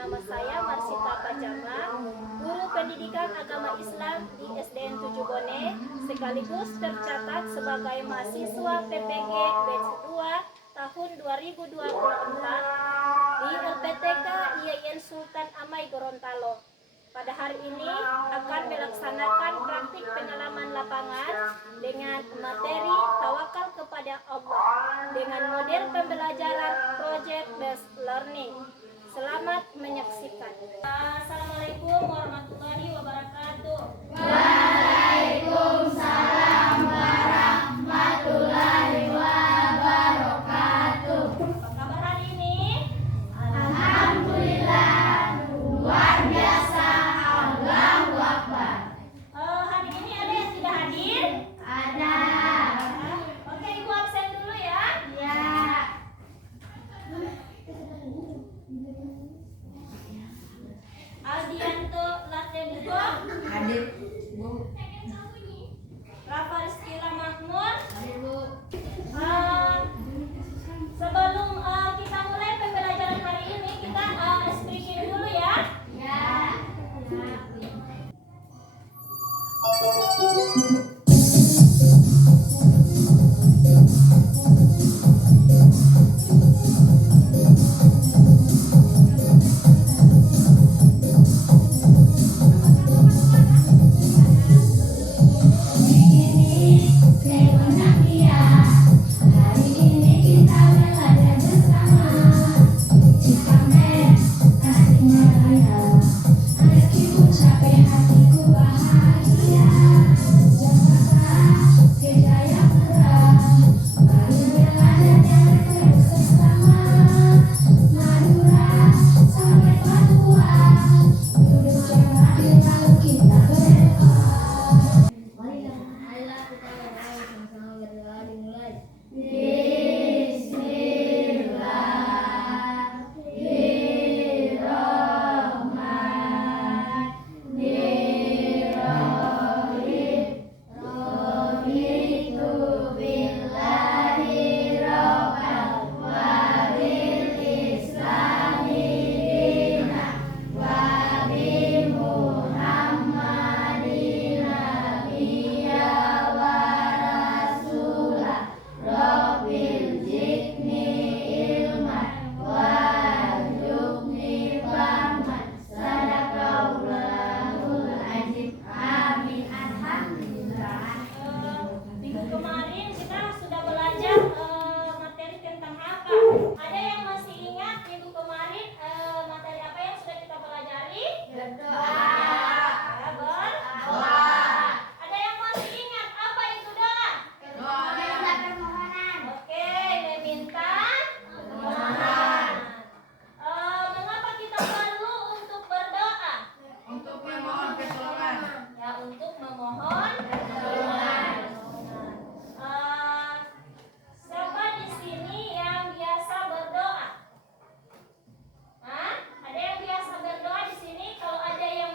Nama saya Marsita Pajama, guru pendidikan agama Islam di SDN 7 Bone, sekaligus tercatat sebagai mahasiswa PPG Batch 2 tahun 2024 di LPTK IAIN Sultan Amai Gorontalo. Pada hari ini akan melaksanakan praktik pengalaman lapangan dengan materi tawakal kepada Allah dengan model pembelajaran project based learning. Selamat menyaksikan. Assalamualaikum warahmatullahi wabarakatuh. Waalaikumsalam warahmatullahi wabarakatuh. Apa kabar hari ini? Alhamdulillah, luar biasa. Allahu Akbar. Hari ini ada yang tidak hadir? Ada. Oke, Ibu absen dulu ya. Ya. Aldianto Latebuko, Hadir, Bu. Rafa Rizkyla Makmur. Hadir, Bu. Sebelum kita mulai pembelajaran hari ini, kita screening dulu ya. Ya. Hari ini kita belajar bersama. Jika kasihnya raya, meskipun capek hatiku bahagia. Jakarta, Jaya Merah, mari belajar dan terus bersama. Madura sampai Papua, duduk jangan lalu kita berdoa. Marilah kita sama-sama berdoa dimulai. Bismillahirrahmanirrahim. Raditu billahi rabban wa bil islami dinan wa bi Muhammadin nabiyya wa rasulah. Rabbil zidni ilman warzuqni fahman. Sadaqallahul azim. Amin. Alhamdulillah. Minggu kemarin kita sudah belajar materi tentang apa? Ada yang masih ingat minggu kemarin materi apa yang sudah kita pelajari? Berdoa. Berdoa. Ada yang masih ingat apa itu doa? Minta permohonan. Oke, meminta permohonan. Mengapa kita perlu untuk berdoa? Untuk memohon pertolongan. Ya, untuk memohon pertolongan. Siapa di sini yang biasa berdoa? Hah? Ada yang biasa berdoa di sini? Kalau ada yang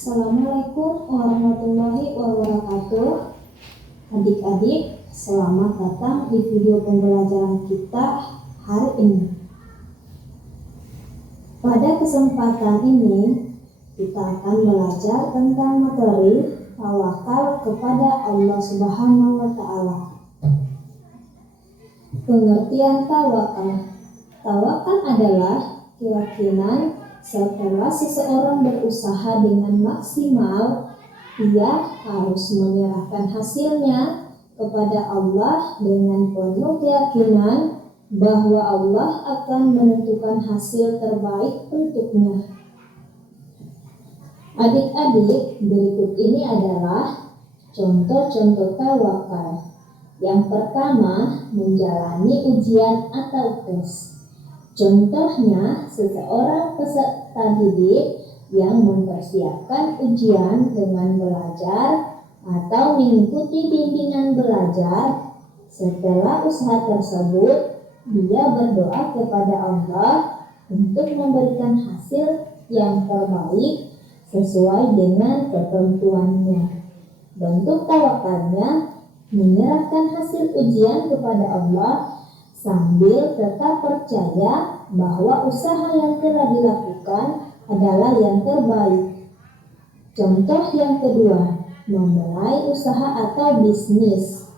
Assalamualaikum warahmatullahi wabarakatuh. Adik-adik, selamat datang di video pembelajaran kita hari ini. Pada kesempatan ini, kita akan belajar tentang materi tawakal kepada Allah Subhanahu wa Ta'ala. Pengertian tawakal. Tawakal adalah keyakinan setelah seseorang berusaha dengan maksimal, ia harus menyerahkan hasilnya kepada Allah dengan penuh keyakinan bahwa Allah akan menentukan hasil terbaik untuknya. Adik-adik, berikut ini adalah contoh-contoh tawakal. Yang pertama, menjalani ujian atau tes. Contohnya, seseorang peserta didik yang mempersiapkan ujian dengan belajar atau mengikuti bimbingan belajar. Setelah usaha tersebut, dia berdoa kepada Allah untuk memberikan hasil yang terbaik sesuai dengan ketentuannya. Bentuk tawakalnya menyerahkan hasil ujian kepada Allah sambil tetap percaya bahwa usaha yang telah dilakukan adalah yang terbaik. Contoh yang kedua, memulai usaha atau bisnis.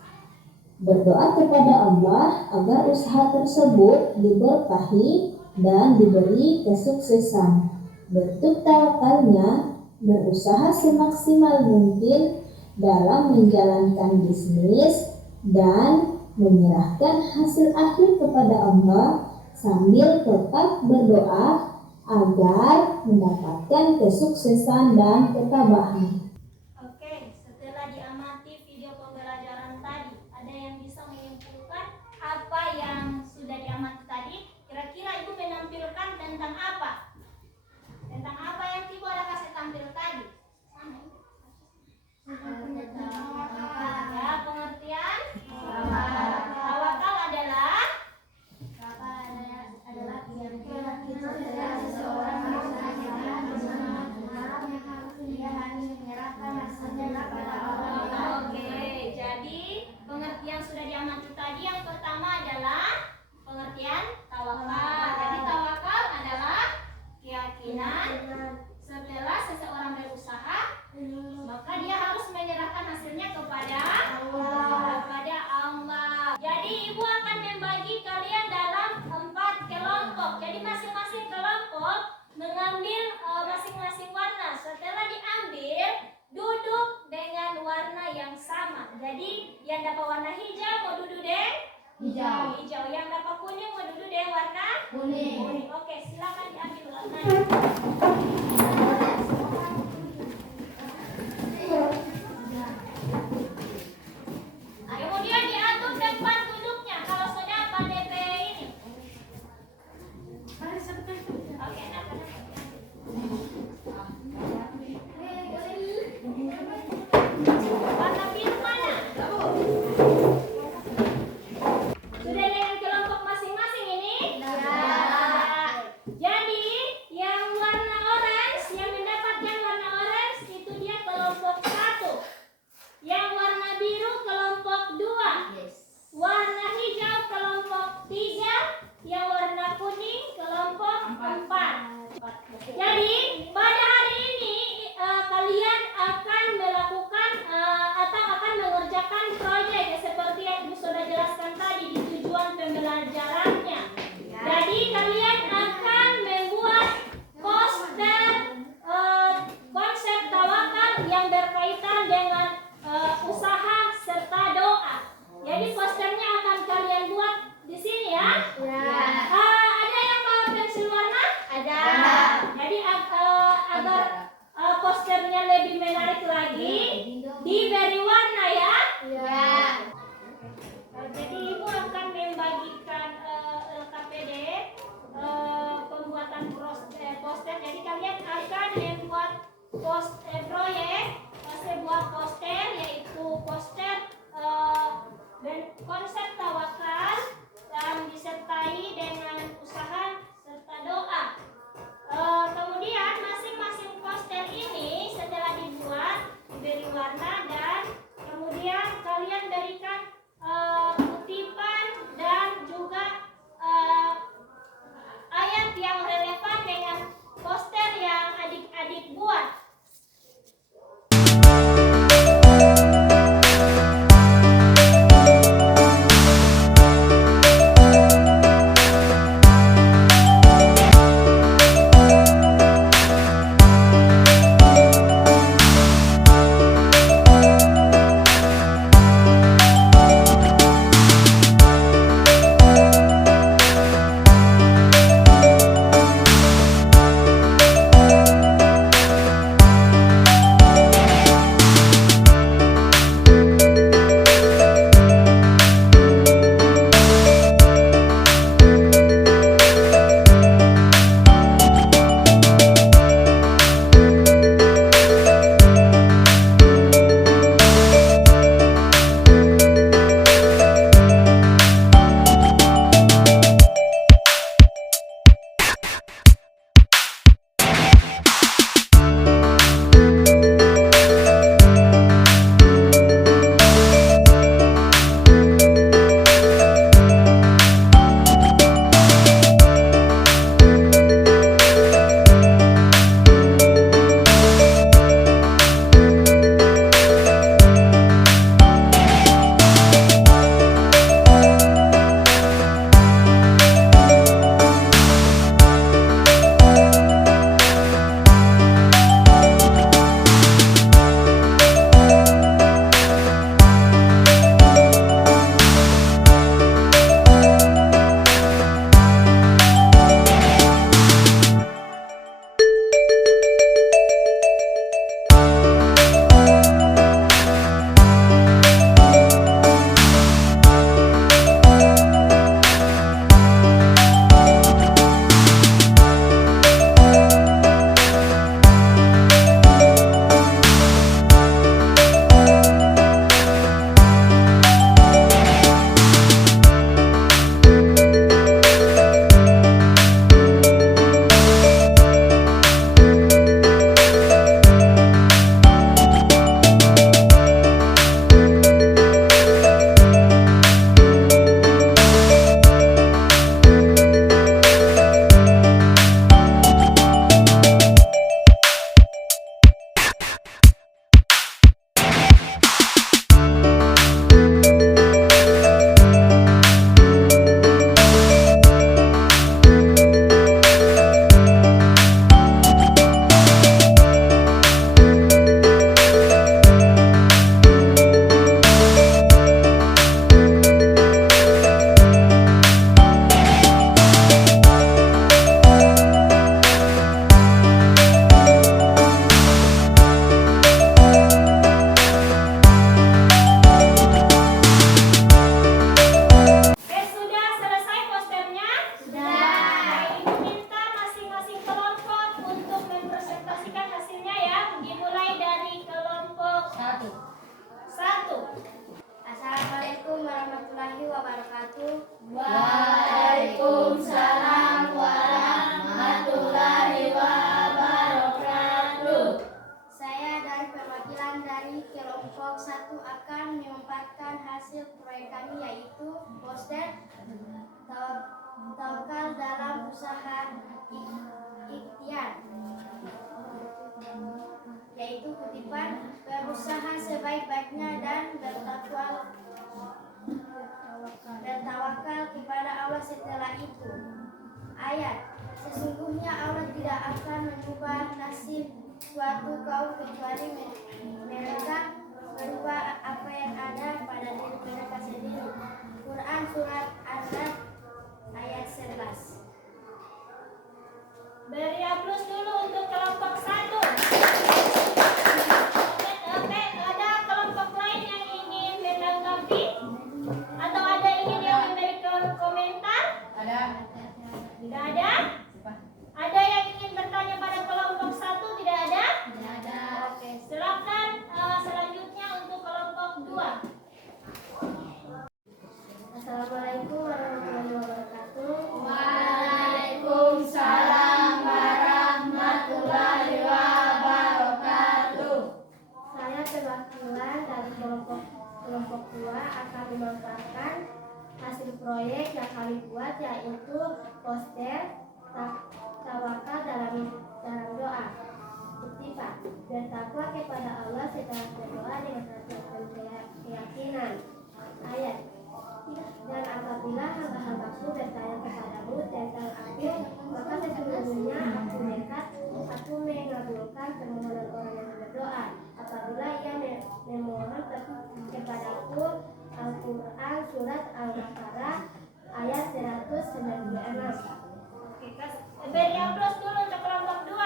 Berdoa kepada Allah agar usaha tersebut diberkahi dan diberi kesuksesan. Bentuk tawakalnya berusaha semaksimal mungkin dalam menjalankan bisnis dan menyerahkan hasil akhir kepada Allah sambil tetap berdoa agar mendapatkan kesuksesan dan ketabahan. Oke, setelah diamati video pembelajaran tadi, ada yang bisa menyimpulkan apa yang sudah diamati tadi? Kira-kira Ibu menampilkan tentang apa? Tentang apa yang Ibu ada kasih tampil tadi? Ya, pengertian tawakal adalah keyakinan setelah seseorang berusaha dengan maksimal, ia harus menyerahkan hasilnya kepada Allah. Oke, jadi pengertian sudah diamati tadi. Yang pertama adalah pengertian tawakal. Jadi tawakal adalah keyakinan setelah seseorang berusaha, maka dia harus menyerahkan hasilnya kepada Allah. Jadi Ibu akan membagi kalian dalam 4 kelompok. Jadi masing-masing kelompok mengambil masing-masing warna. Setelah diambil, duduk dengan warna yang sama. Jadi yang dapat warna hijau mau duduk dengan hijau. Yang dapat kuning mau duduk dengan warna kuning. Oke, silakan diambil warnanya. Kemudian diatur tempat duduknya kalau sudah pandai ini. Oke, warna biru mana? Sudah dengan kelompok masing-masing ini? Jadi yang warna orange, yang mendapatkan warna orange itu dia kelompok 1. Yang warna biru kelompok 2. Warna hijau kelompok 3. Yang warna kuning kelompok 4. Jadi pada hari ini kalian akan melakukan atau akan mengerjakan proyek seperti yang Ibu sudah jelaskan tadi di tujuan pembelajarannya. Jadi kalian akan membuat poster konsep tawakal yang berkaitan dengan usaha serta doa. Jadi posternya akan kalian buat di sini ya. Ada yang bawa pensil warna? Ada. Jadi agar posternya lebih menarik lagi, diberi warna ya. Jadi Ibu akan membagikan KPD pembuatan poster. Jadi kalian akan membuat proyek sebuah poster, yaitu poster dan konsep tawakal yang disertai dengan usaha serta doa. Kemudian masing-masing poster ini setelah kalimat yang relevan dengan poster yang adik-adik buat. Sudah selesai posternya? Sudah. Ibu minta masing-masing kelompok untuk mempresentasikan hasilnya ya. Dimulai dari kelompok 1. Assalamualaikum warahmatullahi wabarakatuh. Waalaikumsalam warahmatullahi wabarakatuh. Saya dari perwakilan dari kelompok 1 akan memaparkan hasil proyek kami, yaitu poster tawakal dalam usaha ikhtiar, yaitu kutipan berusaha sebaik-baiknya dan bertawakal kepada Allah setelah itu. Ayat, sesungguhnya Allah tidak akan mengubah nasib suatu kaum kecuali mereka merubah apa yang ada pada diri mereka sendiri. Quran Surat Ar-Ra'd ayat 11. Beri aplaus dulu untuk kelompok 1. Ada kelompok lain yang ingin menanggapi? Atau ada yang memberikan komentar? Ada. Tidak ada? Ada yang ingin bertanya pada kelompok 1? Tidak ada? Tidak ada. Oke, silakan selanjutnya untuk kelompok 2. Assalamualaikum warahmatullahi wabarakatuh. Waalaikumsalam warahmatullahi wabarakatuh. Saya perwakilan dari kelompok 2 akan memaparkan hasil proyek yang kami buat, yaitu poster bertakwa kepada Allah setelah berdoa dengan rasa keyakinan. Ayat. Dan apabila hamba-hambaku bertanya kepadamu tentang aku, maka sesungguhnya aku dekat, aku mengabulkan permohonan orang yang berdoa. Apabila ia memohon kepadaku. Al-Quran Surat Al-Baqarah ayat 196. Oke, beri aplaus dulu untuk kelompok 2.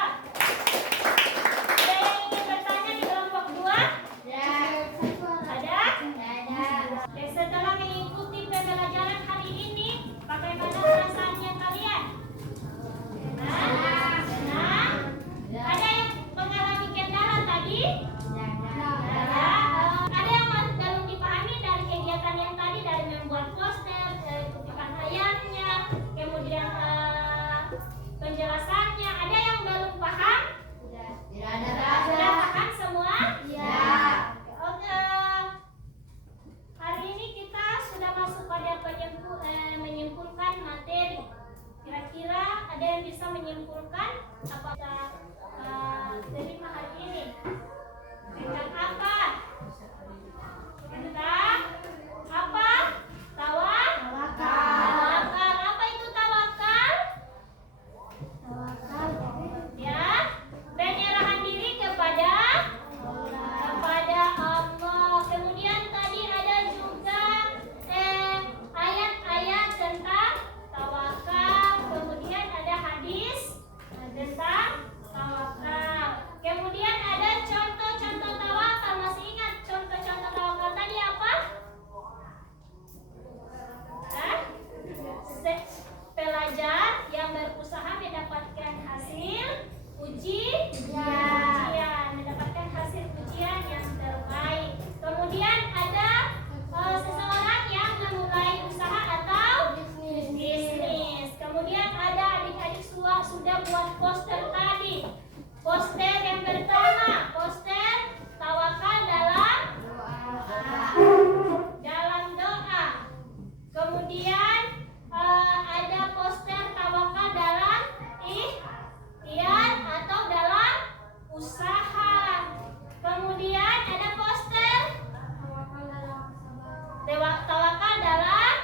Ada yang ingin bertanya di kelompok 2? Ya. Ada? Dan setelah mengikuti pembelajaran hari ini, bagaimana perasaannya kalian? Senang? Ada yang mengalami kendala tadi? Ada yang belum dipahami dari kegiatan yang tadi, dari membuat poster, kutipan ayatnya, kemudian penjelasannya. Ada yang belum paham? Tidak ada. Sudah paham semua? Ya. Oke. Hari ini kita sudah masuk pada menyimpulkan materi. Kira-kira ada yang bisa menyimpulkan apa kita terima hari ini? Tentang apa? Tentang apa? Tawakal. Apa itu tawakal? Ya, penyerahan diri kepada Allah. Kemudian tadi ada juga ayat-ayat tentang tawakal. Kemudian ada hadis tentang tawakal. Kemudian ada contoh-contoh tawakal. Masih ingat contoh-contoh tawakal tadi apa? Pelajar yang berusaha mendapatkan hasil ujian, mendapatkan hasil ujian yang terbaik. Kemudian ada seseorang yang memulai usaha atau bisnis. Kemudian ada adik-adik sudah buat poster tadi. Poster yang pertama, poster tawakal dalam doa. Kemudian ada poster tawakal dalam ikhtiar atau dalam usaha. Kemudian ada poster tawakal dalam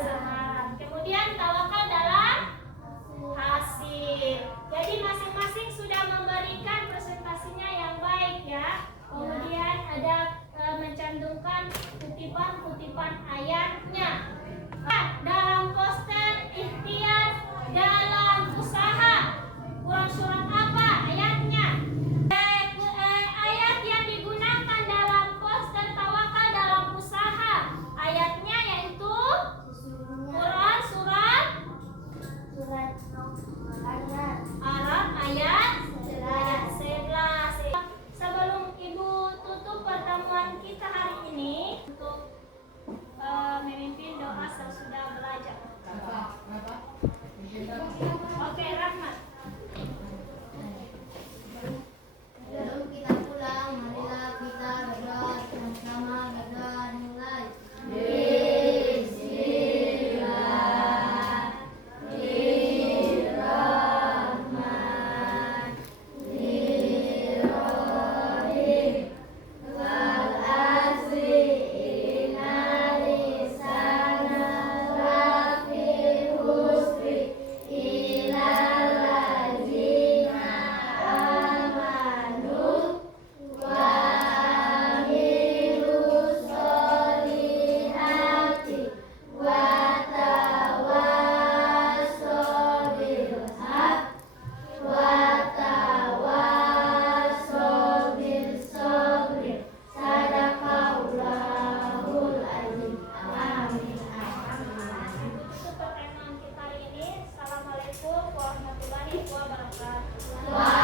sabar. Kemudian tawakal dalam hasil. Jadi masing-masing sudah memberikan presentasinya yang baik ya. Kemudian ada mencantumkan kutipan-kutipan ayatnya. Dalam poster ikhtiar dalam usaha, kurang surat apa ayatnya? Ayat yang digunakan dalam poster tawakal dalam usaha, ayatnya yaitu Quran surat Arab ayat 11. Sebelum Ibu tutup pertemuan kita hari ini untuk memimpin doa sesudah belajar. Oke, Rahmat. Sebelum kita pulang, marilah kita berdoa sama-sama. Berdoa dimulai. Untuk pertemuan kita hari ini. Assalamualaikum warahmatullahi wabarakatuh.